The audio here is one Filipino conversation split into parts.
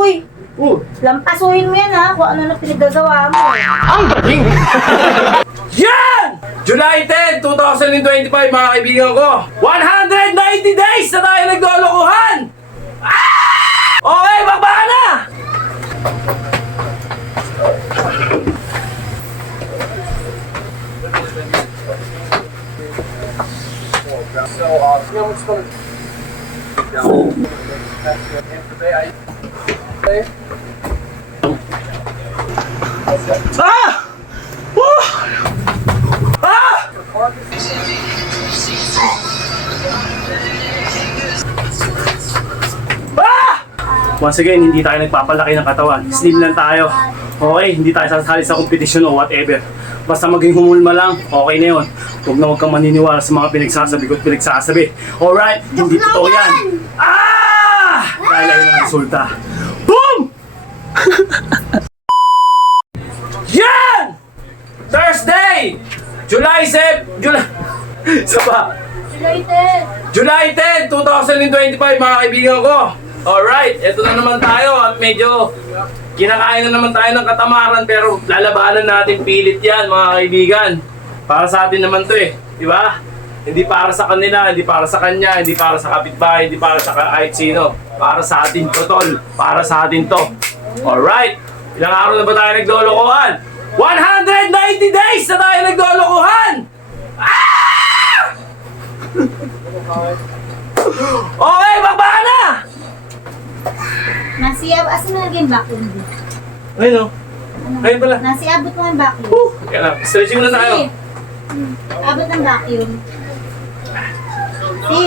Uy, Oh, lampasuhin mo yan ha, kung ano na pinaggagawa mo. ang galing! Yan! July 10, 2025 mga kaibigan ko. 190 days na tayo naglolokohan! Ah! Okay, magbaka na! Ah! Woo! Ah! Ah! Once again, hindi tayo nagpapalaki ng katawan. Slim lang tayo. Okay, hindi tayo sasali sa kompetisyon o whatever. Basta maging humulma lang, okay na yun. Huwag kang maniniwala sa mga pinagsasabi ko't pinagsasabi. Alright, hindi totoo yan. Ah! Dahil ayun ang resulta. Boom! Yan! Thursday! July 7... Saba. July 10, 2025 mga kaibigan ko. Alright, eto na naman tayo at medyo kinakain na naman tayo ng katamaran pero lalabanan natin pilit yan mga kaibigan. Para sa atin naman to eh, di ba? Hindi para sa kanila, hindi para sa kanya, hindi para sa kapitbahay, hindi para sa kahit sino. Para sa atin to tol, para sa atin to. Alright, ilang araw na ba tayo naglolokohan? 190 days na tayo naglolokohan! Ah! Okay, magbaka na! Asan na naging vacuum? Ayun o. Ayun pala. Abot mo yung vacuum. Kaya na, stretching na tayo. Abot ng vacuum. Si,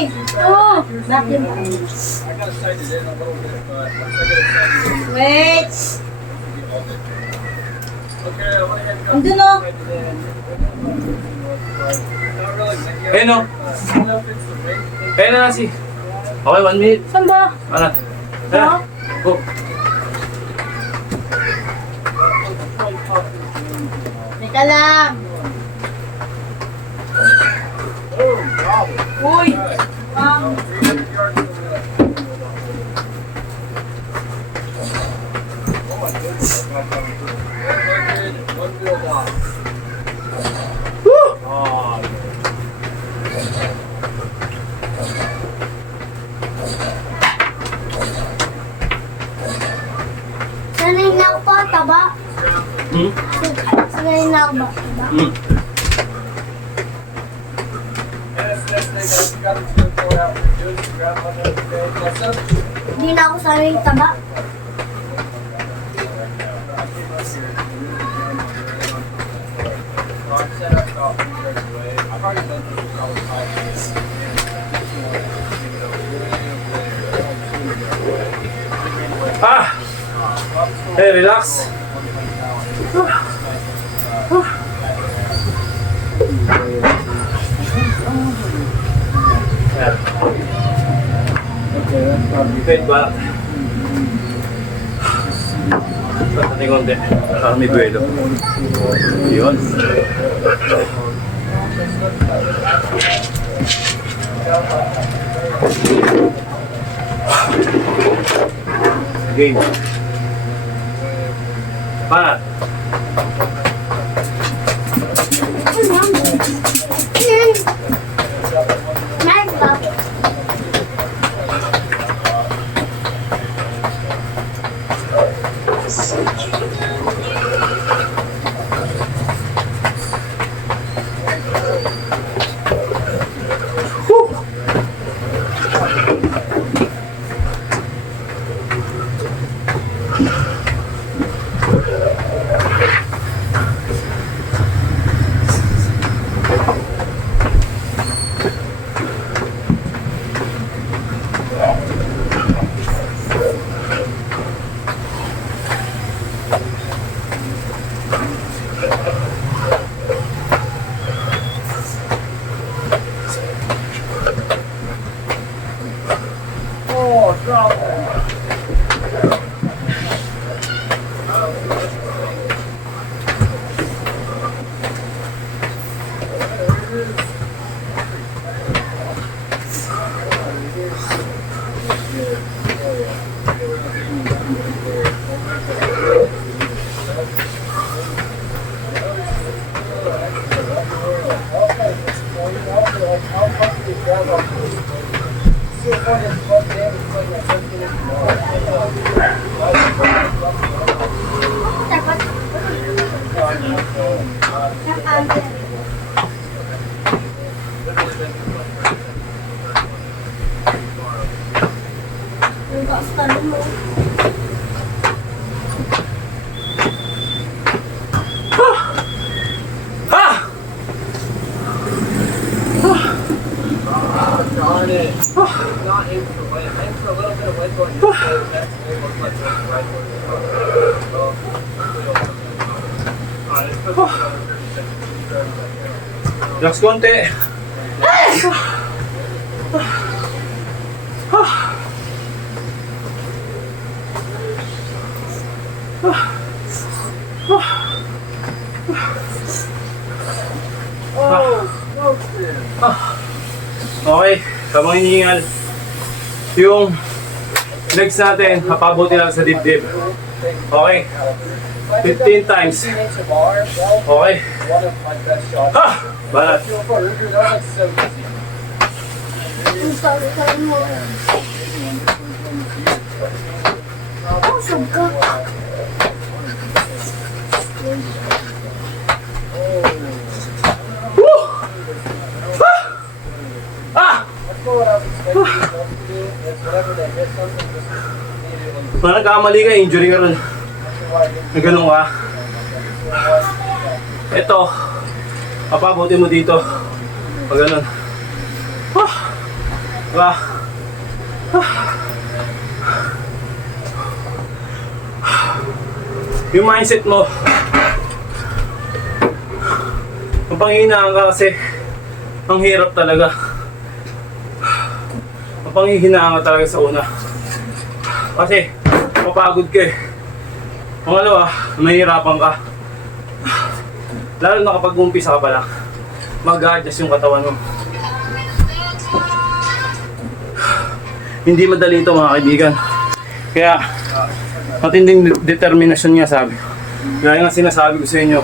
vacuum. Wait! Andun o. Ayun o. Ayun na si. Okay, 1 minute. Saan ba? Ano? Ayun. Oh. Teka lang. Uy! Sanay na ako po, taba. Hmm? Sanay na ako ba? Taba. Hmm. Hindi na ako sanay taba. Ah! Hey, relax. Yan. Dito ba? Patating konti. Parang may buwelo. Yun. Game. Paano? Dapat. Nakante. Ang basta mo. Ha! Relax konti. Okay, habang hinihingal yung legs natin, papabuti lang sa dibdib. Okay, 15 times. Okay. Ha! Balat. Ang sabi mo. Busog ka. Woo! Ah! Parang nagkamali ka, injury ka rin. Na ganun ka. Ito, papabuti mo dito. Pag ganun. Diba? Yung mindset mo, mapanghihinaan ka kasi ang hirap talaga. Mapanghihinaan ka talaga sa una. Kasi mapagod ka eh. Pangalawa, mahirapan ka. Lalo na kapag umpisa ka pa lang, mag-adjust yung katawan mo. Hindi madali ito mga kaibigan. Kaya matinding determinasyon nga sabi. Kaya nga sinasabi ko sa inyo,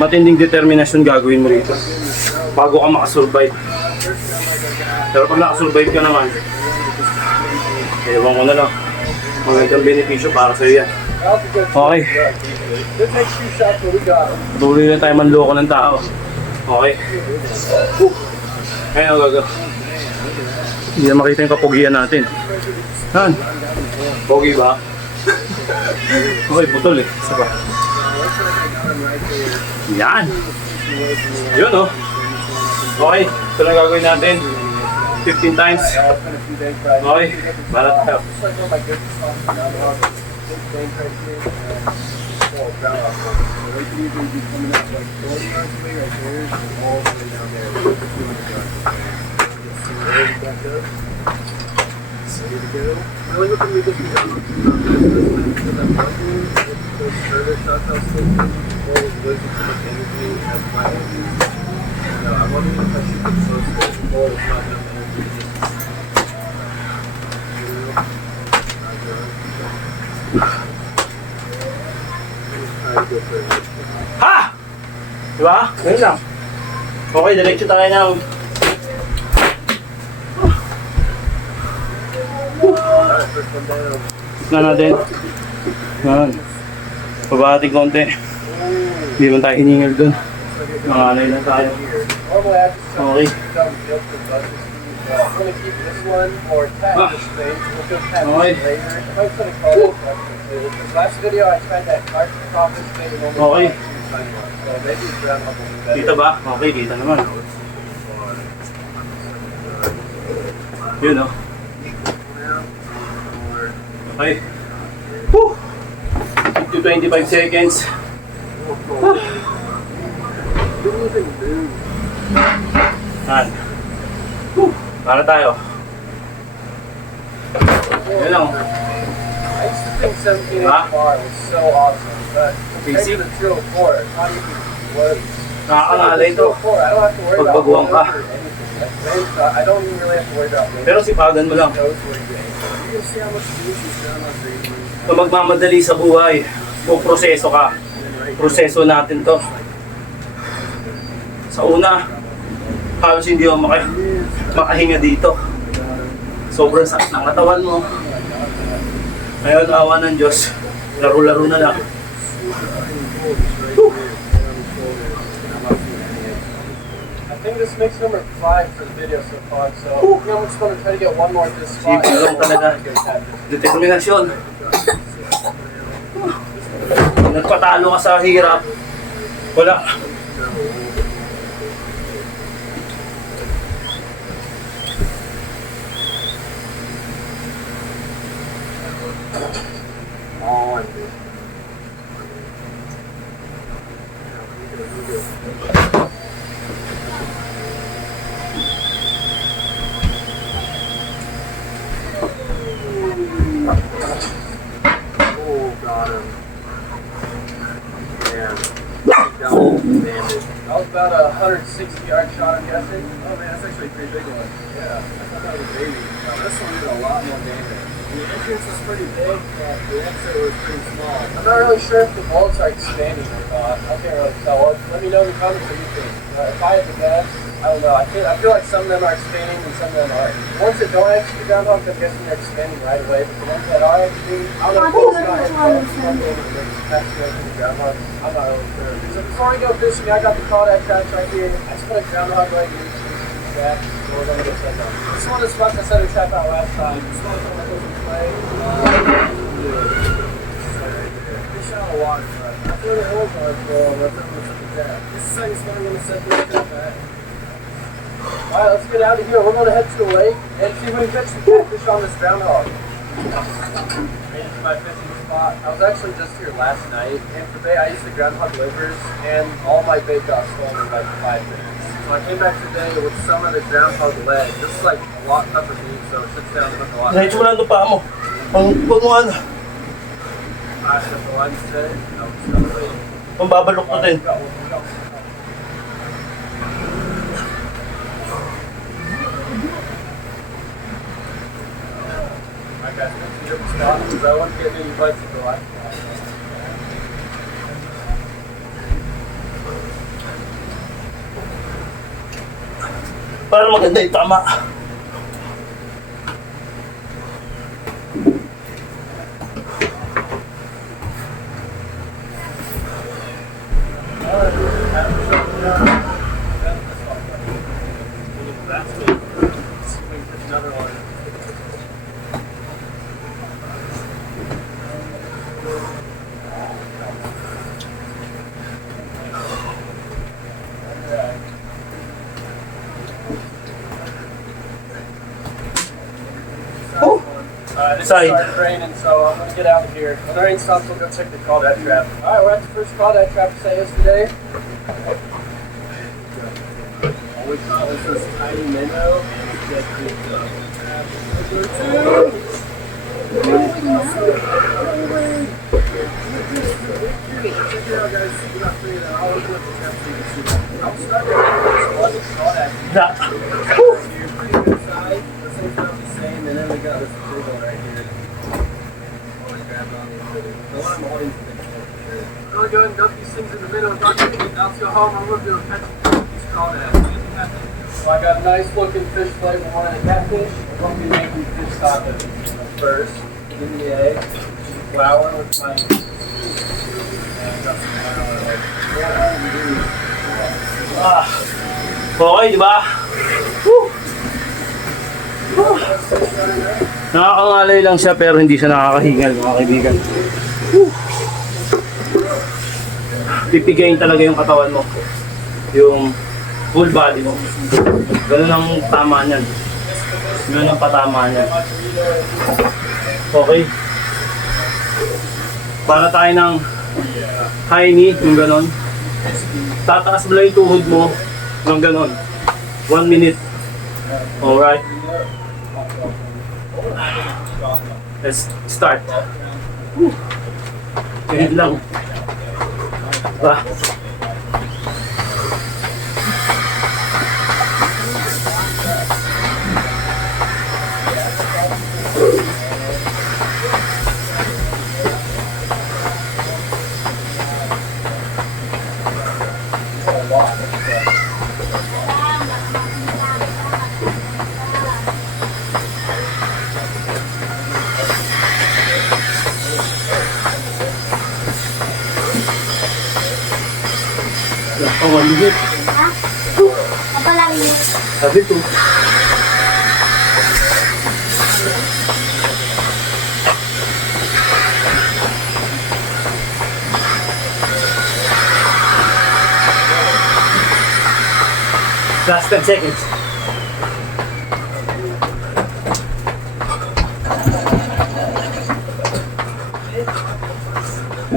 matinding determinasyon gagawin mo rito bago ka makasurvive. Pero pag nakasurvive ka naman, ewan ko na lang, magandang benepisyo para sa iyo yan. Okay. Tuloy na tayo manloko ng tao. Okay. Ngayon ang gagawin. Hindi na makita yung kapugian natin. Han? Pogi ba? Okay, putol eh. Isa pa. Yan. Yun oh. Okay, ito na gagawin natin. 15 times. Okay, balat tayo. Ha! Diba? Ganun lang. Okay, diretso tayo ng na natin. Yan. Pabating konti. Hindi man tayo hiningal dun. Nanganay lang tayo. Okay. Okay. Kita ba? Okay, kita naman. Yun oh. Okay. Woo! 25 seconds. Yan. Para tayo. Yan lang. I used to think 17 bar was so awesome, but Basic. the 204, not even was. Nakakangalay ito. 204, I don't have to worry about Pagbaguhan ka. or anything. Like, range, I don't even really have to worry about range. Pero sipagan mo lang. He knows where he's going. You can see how much juice he's done on green. Kung magmamadali sa buhay, kung proseso ka, proseso natin to. Sa una, Halos hindi ako makahinga dito. Sobrang sakit ng katawan mo. Ngayon, awa ng Diyos. Laro-laro na lang. I think this makes number 5 for the video so far, so I'm just going to try to get one more at this spot. Simple lang talaga. Determinasyon. Nagpatalo ka sa hirap. Wala. On. Oh, got him. Man. That was about a 160-yard shot, I'm guessing. Oh man, that's actually a pretty big one. Yeah, I thought that was a baby. This one did a lot more damage. The entrance was pretty big, but the exit was pretty small. I'm not really sure if the bullets are expanding or not. I can't really tell. Let me know in the comments what you think. If I had to guess, I don't know. I feel like some of them are expanding and some of them aren't. The ones that don't actually do groundhogs, I'm guessing they're expanding right away. But the ones that are actually, I don't know if it's not the groundhogs. I'm not really sure. So before we go fishing, I got the crawdad traps right here. I just put a groundhog leg in each trap. So we're going to get set up. This one is about to set a trap out last time. This one's going to go to play. Fish out of water, but I feel the holes are full. Let's set the trap. This is the second spot I'm going to set the trap at. Alright, let's get out of here. We're going to head to the lake and see if we can catch some catfish on this groundhog. Made it to my fishing spot. I was actually just here last night, and for bait I used the groundhog livers, and all my bait got stolen in like 5 minutes. So I came back today with some of the groundhog leg. This is like a lot tougher meat, so it sits down to look a lot. Diretso mo lang ito pa mo. Huwag mo ano. I set the lines today. I'm just gonna wait. Kung babalok na din. Alright guys, let's get up the spot because I want to get any bites of the life. Para maganda yung tama. Another one. It Side. started raining, so I'm going to get out of here. When the rain stops, we'll go check the crawdad trap. Alright, we're at the first crawdad trap to say yesterday. We call this tiny minnow and get Check it out, guys. We got 3 of them. I'll open up the trap so you can see them. I'll start with this crawdad. Da. Here, pretty good size. The same time the same, and then we got this big one right here. Always grab on these things. The one I'm holding is big. I'm gonna go ahead and dump these things in the middle. Now let's go home. I'm gonna do a catch these crawdads. So I got a nice looking fish plate with one of the catfish. I'm gonna be making fish tacos first. Give me the egg, flour with my and got some flour. Ah. Okay, di ba? Woo! Nakakangalay lang siya pero hindi siya nakakahingal, mga kaibigan. Woo! Pipigayin talaga yung katawan mo. Yung full body mo. Ganun ang tama niyan. Ganun ang patama niyan. Okay. Para tayo ng high knee, yung ganun. Tataas mo lang yung tuhod mo ng ganun. 1 minute. Alright. Let's start. Ganyan lang. Diba? 1 minute. Ha? Kapalagi mo. Sabi ko. Last 10 seconds.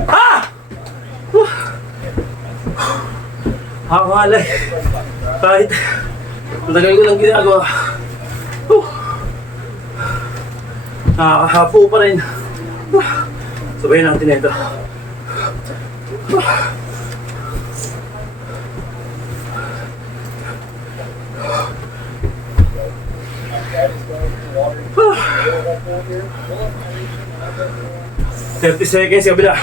Ah! Hakalay. Kahit matagal ko lang ginagawa. Nakakahapo pa rin. Sabayin natin ito. Ah. 30 seconds kabila.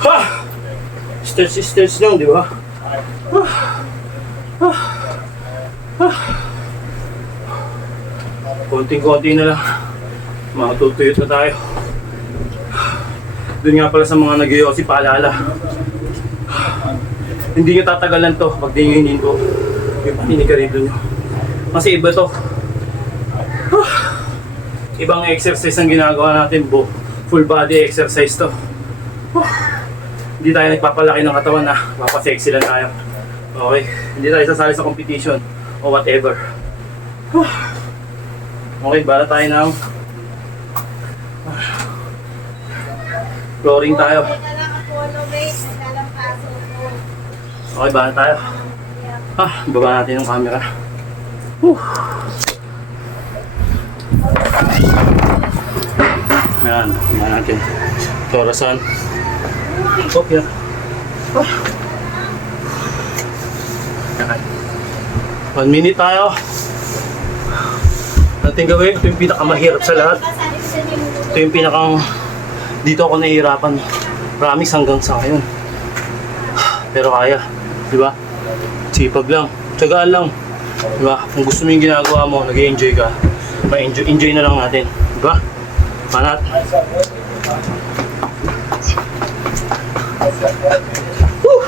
Ha! Stretch lang, di ba? Konting-konti na lang. Matutuyot na tayo. Doon nga pala sa mga nag-iossi, paalala. Hindi nyo tatagalan to pag di nyo hininto yung paninigarilyo nyo. Kasi iba to. Ibang exercise ang ginagawa natin, full body exercise to. Hindi tayo nagpapalaki ng katawan na mapasexy lang tayo. Okay? Hindi tayo sasali sa competition o whatever. Okay, bala tayo ng flooring tayo. Okay, bala tayo. Baba natin yung camera. Yan, baba natin. Torasan. Okay. 1 minute tayo. Natin gawin. Ito yung pinakamahirap sa lahat. Ito yung pinakang dito ako nahihirapan. Promise hanggang sa ngayon. Pero kaya. Diba? Sipag lang. Tsagaan lang. Diba? Kung gusto mo yung ginagawa mo, nag-enjoy ka. Ma-enjoy na lang natin. Diba? Manat. Woo!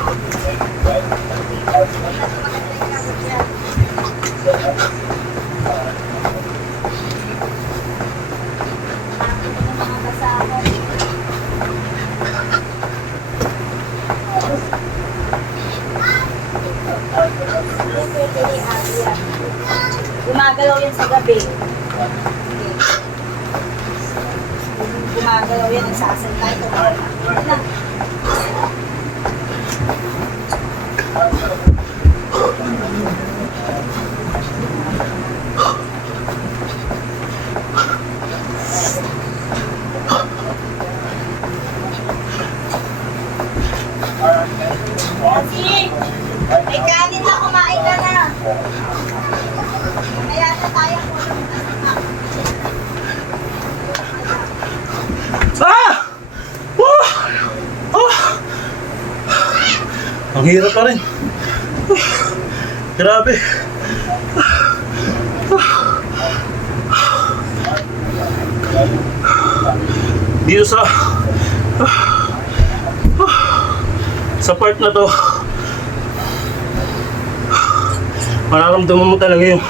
Gumagalaw yan sa gabi. Gumagalaw yan, nagsasantay. Kasi, may kanin na, kumain ka na. Kaya na tayo po ng Ang hirap pa rin. Grabe. Dito sa part na to, mararamdaman mo talaga yung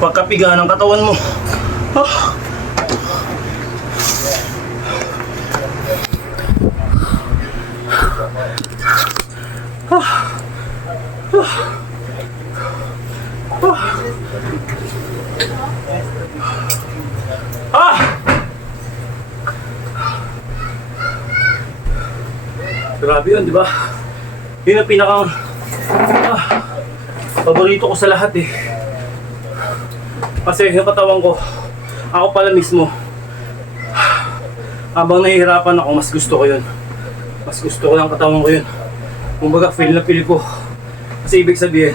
pagkapiga ng katawan mo. Grabe yun, di ba? Yun ang pinakang paborito ko sa lahat eh. Kasi yung katawan ko, ako pala mismo, habang nahihirapan ako, mas gusto ko yun. Mas gusto ko lang katawan ko yun. Kumbaga, feel na feel ko Kasi ibig sabihin,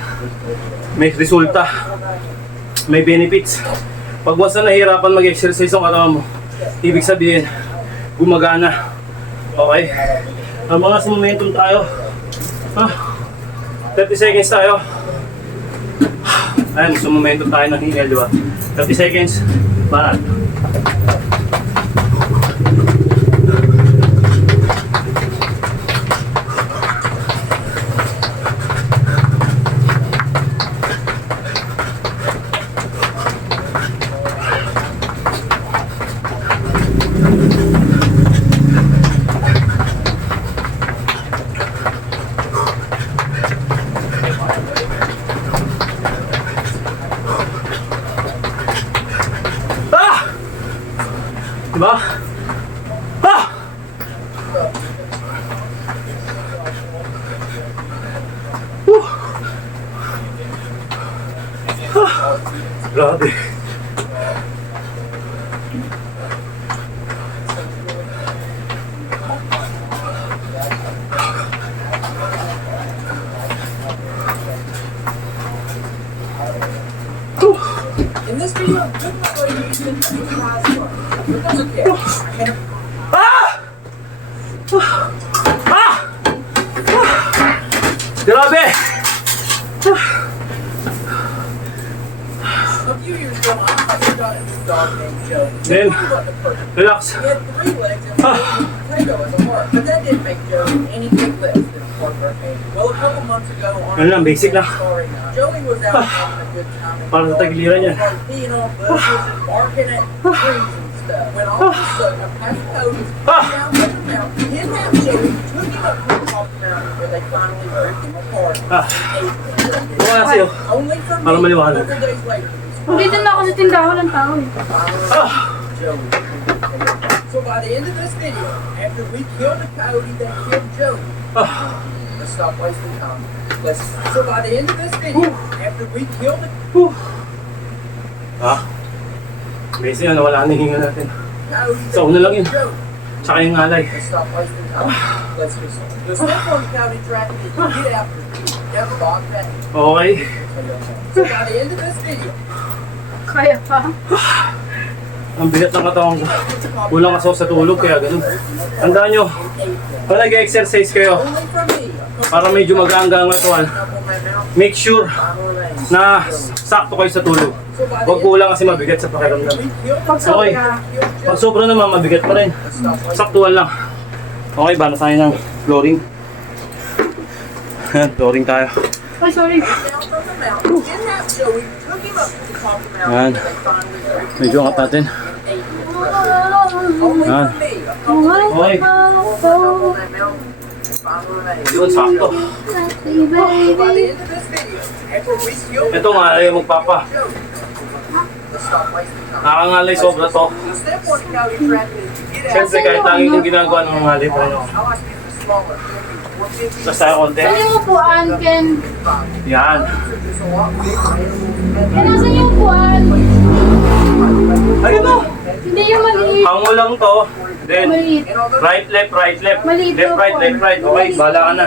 may resulta, may benefits. Pag once na nahihirapan mag-exercise ang katawan mo, ibig sabihin, gumagana. Okay? Mga sa momentum tayo. 30 seconds tayo. Ayun, sa momentum tayo ng hingal, di ba? 30 seconds. Barat. Diba? Grabe. In this video, I'm talking about radiation and plasma. But that's okay. Grabe! A few years ago, I got a new dog named Joe. Then, He wasn't perfect. relax. He had 3 legs and a potato as a mark. But that didn't make Joe anything less than a part of our family. Well, a couple months ago, on Ano lang, basic lang. story night, Joey was out having a good time. in the Parang yard. tagiliran niya. He started peeing on bushes and barking at trees and stuff. When all of a sudden, a pack of coyotes came down from the mountain, kidnapped Joey, took him up to the top of the mountain where they finally ripped him apart and ate him. Buka nga sa'yo. Only for Para me, maliwanag. a couple days later, Dito na ako sa tindahan ng tao eh. Joey. So by the end of this video, after we killed the coyote that killed Joey, let's stop wasting time. So by the end of this video, after we killed the Basically, nawala na yung hinga natin. coyote So, una lang yun. that killed Joey, Tsaka yung ngalay. let's stop wasting time. Let's get started. The step on the coyote track is to get after it. Down the bobcat. Okay. So by the end of this video, Kaya pa. Ang bigat ng katawan ko. Kulang kasi ako sa tulog, kaya ganun. Tandaan nyo, pag nag-exercise kayo, only for me, para medyo mag-aangga ang katawan, make sure na sakto kayo sa tulog. Huwag kulang kasi mabigat sa pakiramdam. Pag Okay. sobra. Pag sobra naman, mabigat pa rin. Saktuhan lang. Okay, bala tayo ng flooring. Flooring tayo. Ay, sorry. down from the mountain, kidnapped Joey, took him up to the top of the Yan. mountain, where they finally ripped him Medyo angat natin. and ate him. Only Yan. for me, a couple days Okay. later, up on that mountain, finally remained. Yun, sakto. By the end of this video, after we killed Ito nga, ay magpapa. Joey, let's stop wasting time. Nakangalay sobra to. The step one coyote trap is to get out. Siyempre, kahit lagi yung ginagawa ng mga halip, ano, I like using smaller, 50, 450, basta tayo konti. Saan yung upuan, Ken? Yan. just a lot bigger animals. Ken, nasan yung upuan? Ayun o. Hindi yung maliit. Hango lang to. Then, Maliit. right, left, right, left. Maliit Left, right, po. left, right. Okay, bahala ka na.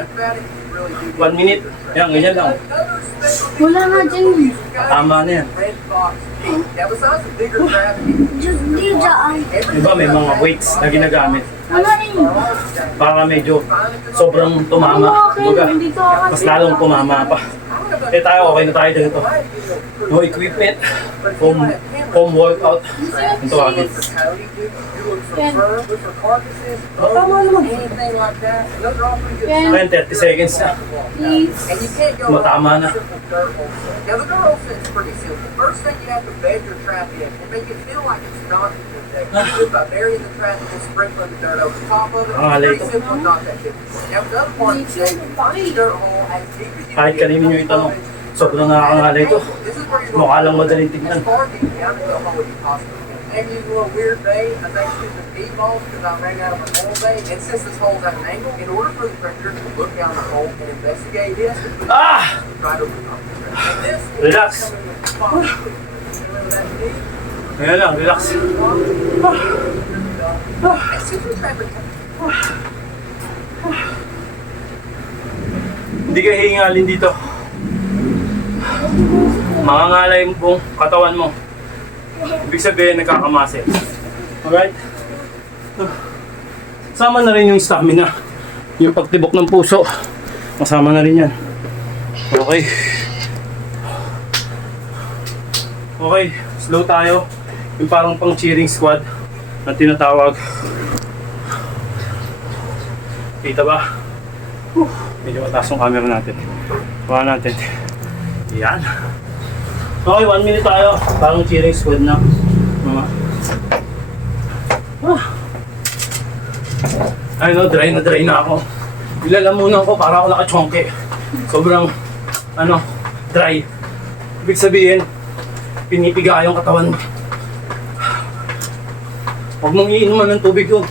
1 minute. Yan, ganyan lang. Wala nga dyan eh. Tama na yan. Red fox. Now besides the bigger gravity, Just di dyan. Diba may mga weights na ginagamit Wala eh. para medyo sobrang tumama. Ken, Kumbaga, hindi ko ako. mas lalong tumama pa. Eh tayo, okay na tayo dito. No equipment. Home workout. Ito agad. coyote, you look for fur, look for carcasses, anything like that. Those are all pretty good. Ken, Ayun, 30 seconds na. please. And you can't go Matama wrong na. with simple dirt hole. Now the dirt hole set's pretty simple. First thing you have to bed your trap in and make it feel like it's not a good day. You do it by burying the trap and then sprinkling the dirt over the top of it. Ah, It's late. pretty simple and not that difficult. Now the other part of the day, find the dirt hole as deep as you Kahit can. kanino nyo itanong, sobrang nakakangalay ito. This is where you're Mukha lang going madaling as tignan. far deep down into the hole as you possibly can. Maybe use a little weird bait. I think using bead balls because I ran out of an old bait. And since this hole's at an angle, in order for the predator to look down the hole and investigate this, Ah! right over the top. And this is Relax. coming with the spot. Remember that deep? Ayan lang, relax. And since we're trapping, Hindi ka hihingalin dito. Mangangalay mo buong katawan mo. Ibig sabihin, nagkakamuscle. Alright? Kasama na rin yung stamina. Yung pagtibok ng puso. Kasama na rin yan. Okay. Okay, slow tayo. Yung parang pang cheering squad na tinatawag. Kita ba? Medyo mataas yung camera natin. Kuha natin. Yan. Okay, 1 minute tayo. Parang cheering squad na. Ay no, dry na ako. Nilalamunan ko para ako nakachonke. Sobrang, dry. Ibig sabihin, pinipiga yung katawan mo. Huwag mong iinuman ng tubig yun.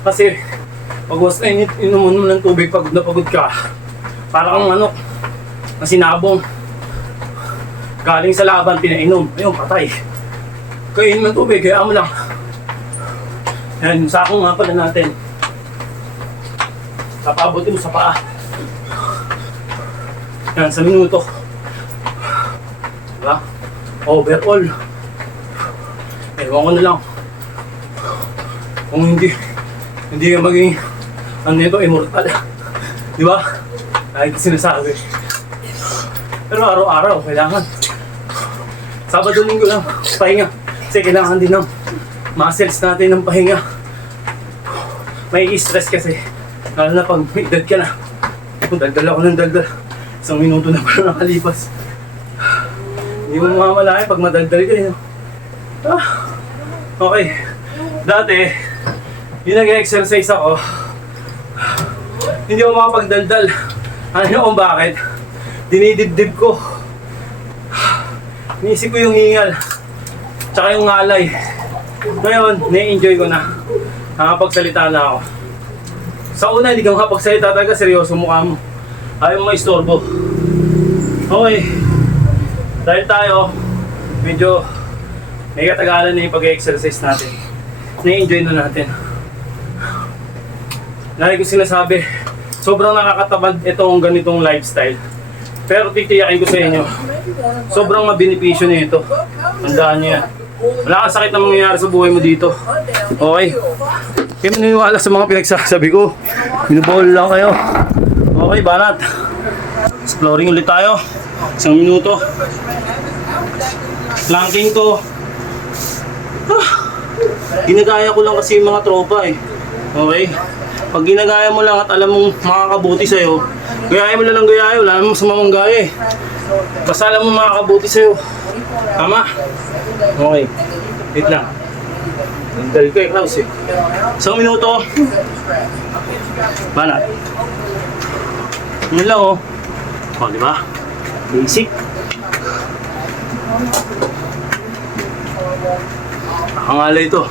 Kasi, pag was na inuman mo ng tubig, pagod na pagod ka. Parang masinabong. Galing sa laban, pinainom. Ayun, patay. Kaya inuman ng tubig, kaya mo lang. Yan, yung sakong nga pala natin. Papabutin mo sa paa. Yan, sa minuto. Diba? Overall. Ewan ko na lang. Kung hindi ka maging, immortal. Diba? Lagi sinasabi. Pero araw-araw, kailangan. Sabado linggo lang, pahinga. Kasi kailangan din ng muscles natin ng pahinga. May stress kasi. Lalo na pag may edad ka na. Kung daldal ako ng daldal, 1 minuto na pala nakalipas. Hindi mo mamalayan pag madaldal ka yun. Okay. Dati, yung nag-exercise ako, hindi ako makapagdaldal. Ano kung bakit? Dinidibdib ko. Iniisip ko yung hingal. Tsaka yung ngalay. Ngayon, na-enjoy ko na. Nakapagsalita na ako. Sa una, hindi ka makapagsalita talaga, seryoso mukha mo. Ayaw mo maistorbo. Okay. Dahil tayo, medyo may katagalan na yung pag-exercise natin. Na-enjoy na natin. Lagi ko sinasabi, sobrang nakakatamad itong ganitong lifestyle. Pero titiyakin ko sa inyo, sobrang mabenepisyo niyo ito. Tandaan niyo yan. Wala kang sakit na mangyayari sa buhay mo dito. Okay? Kaya maniniwala sa mga pinagsasabi ko. Binubol lang kayo. Okay, banat. Exploring ulit tayo. 1 minuto. Planking to. Ginagaya ko lang kasi yung mga tropa eh. Okay? Pag ginagaya mo lang at alam mong makakabuti sa'yo, gaya mo lang ng gaya, wala namang sumamang gaya eh. Basta alam mo makakabuti sa'yo. Tama? Okay. Wait lang. Dahil ko eh, Klaus eh. 1 minuto. Banat. Yun lang oh. O, di ba? Basic. Nakangalay ito.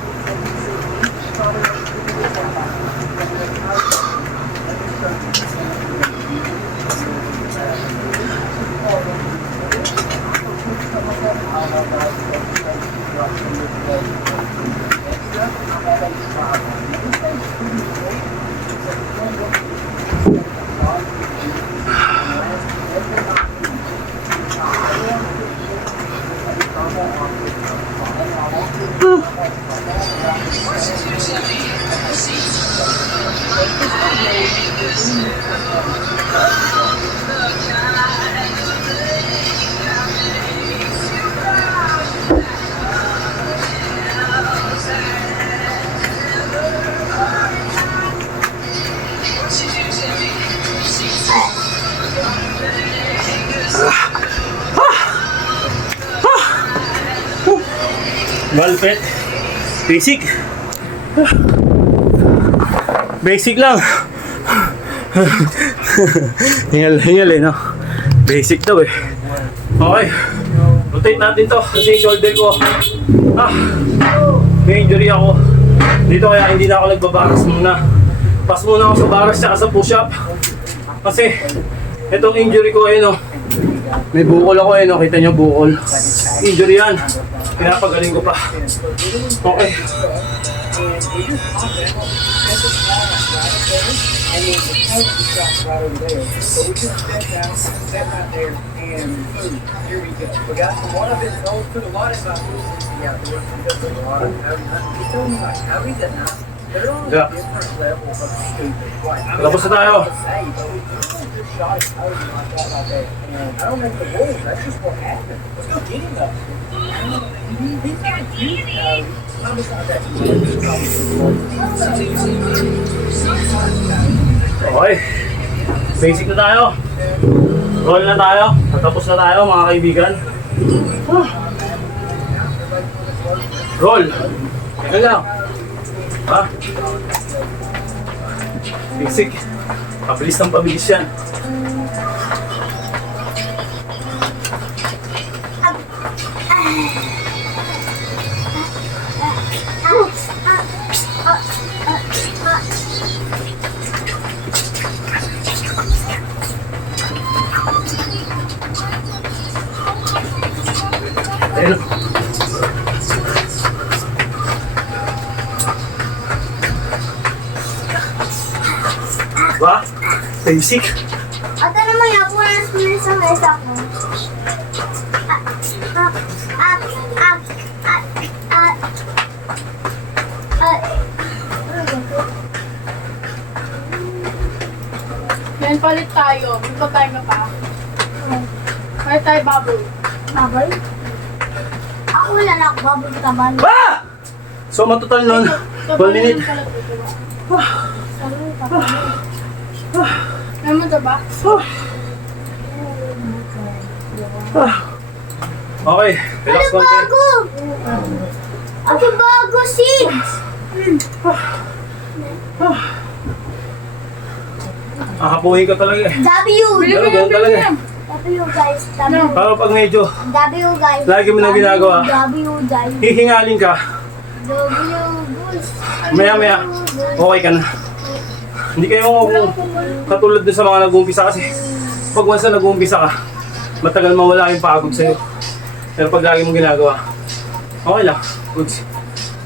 Malpet. Basic. Basic lang. Hingal eh, no? Basic daw eh. Okay. Rotate natin to kasi shoulder ko. May injury ako. Dito kaya hindi na ako nagbabaras muna. Pas muna ako sa baras tsaka sa push-up. Kasi itong injury ko eh, no? May bukol ako eh, no? Kita nyo bukol. Injury yan. Pinapagaling ko pa. Okay. and we just popped out, set the car right up there, and then the coach shop right over there. So we just stepped out, sat right there, and boom, here we go. We got, from what I've been told, put a lot of about out there because there's a lot of coyotes hunting. He told me like coyotes at night, they're on a Yeah. different level of stupid. Like, I mean, Tapos na tayo. I don't know what to say, but we just shot a coyote like that right there. And I don't make the rules, that's just what happened. Let's go get him though. He's not a huge coyote. Not beside that. Okay. Basic na tayo. Roll na tayo. Natapos na tayo mga kaibigan. Roll. Teka lang. Ha? Basic. Pabilis ng pabilis yan. Ayun. Ba? Basic. At ano mo yan, kung nasa isang mesa ko. Yan, palit tayo. Ito tayo na pa. Palit tayo baboy. Baboy? Ako wala na ako baboy taban. Ah! So, matotal nun, 1 minute. Ano mo ba? Okay, relax Ano konti. bago? Ano bago, Sids? Nakapuhin ka talaga eh. W! Pero ganun talaga eh. W guys, W. Pero pag medyo W guys. lagi mo nang ginagawa, W guys. hihingalin ka, W guys. maya-maya, okay ka na. Hindi kayo katulad dun sa mga nag-uumpisa kasi pag once na nag-uumpisa ka, matagal mawala yung pagod sa'yo. Pero pag lagi mong ginagawa, okay lang. Goods.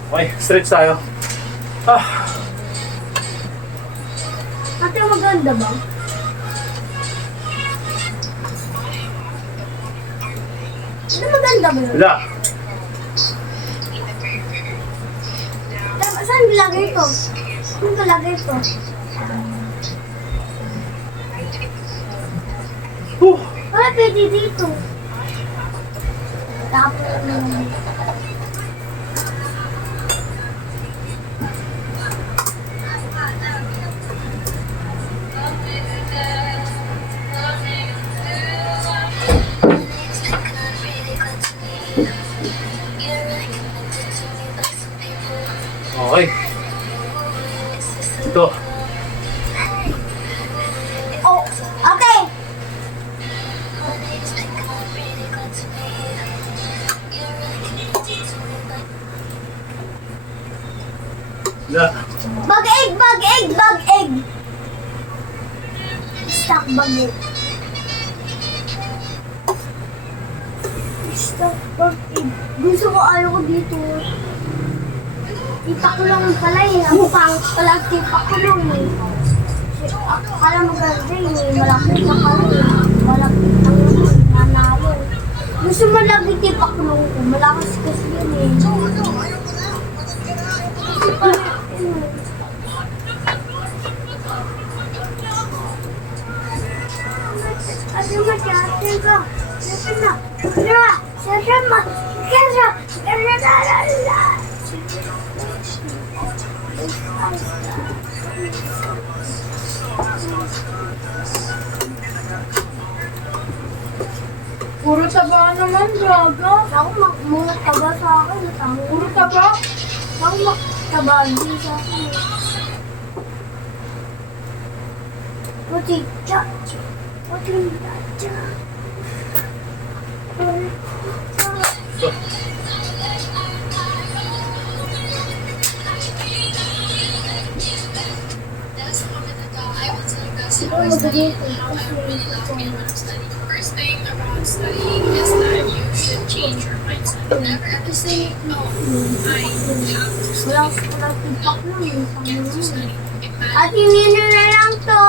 Okay, stretch tayo. Ah, Ate, maganda ba? Ano maganda ba yun? wala. Saan nilagay ito? Saan nilagay ito? Wala pwede dito. Tapos Okay. Ito. oh, okay. Wala. Bag egg, bag egg, bag egg. Stuck bag egg. Stuck bag egg. Gusto ko, ayaw ko dito. Tipa ko lang pala eh. Ang pangit pala ang tipa ko lang eh. Akala maganda eh. Malapit na pala eh. Malapit ang nanalo. Gusto mo lang yung tipa ko lang ko. Malakas kasi yun eh. Ano masyadong ka? Nasaan na? Kira! Sasama! Kira! Kira! Puro taba naman, Gaga. Ako mga taba sa akin. Puro taba. Ako taba din sa akin. Puti chacha. Puti chacha. Siguro magiging First thing about studying is that you should change your mindset. Kasi, walang tipak lang eh. At hindi na lang to.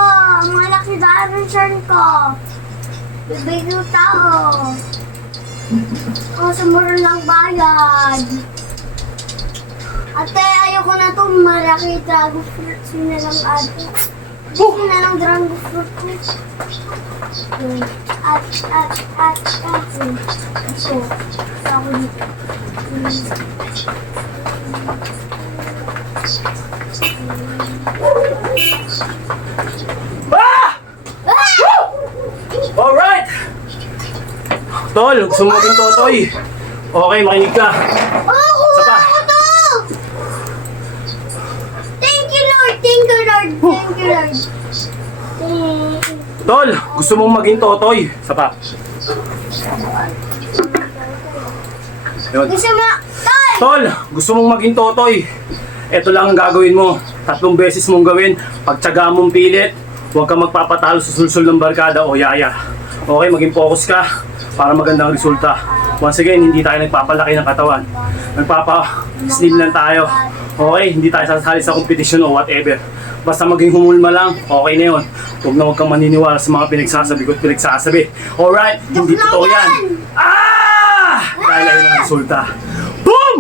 Malaki darasan ko. Bibig yung tao. Kasi mura ng bayad. Ate, ayoko na to. Malaki dragon fruit. Sino lang ate? Sino na lang dragon fruit ko? At. Ito. Ako dito. Ah! Alright! Tol, gusto mo maging totoy? Okay, makinig ka. Oh, kuha Sapa. ko to! Thank you, Lord. Thank you, Lord. Thank you, Lord. Tol, gusto mong maging totoy? Sapa. Yun. Gusto mo, Tol! Tol, gusto mong maging totoy? Ito lang ang gagawin mo. 3 beses mong gawin. Pagtsaga mong pilit. Huwag kang magpapatalo sa sulsul ng barkada o yaya. Okay, maging focus ka para magandang resulta. Once again, hindi tayo nagpapalaki ng katawan. Nagpapa-slim lang tayo. Okay, hindi tayo sasali sa kompetisyon o whatever. Basta maging humulma lang, okay na yun. Huwag kang maniniwala sa mga pinagsasabi ko't pinagsasabi. Alright, hindi totoo yan. Ah! Dahil ayun ang resulta. Boom!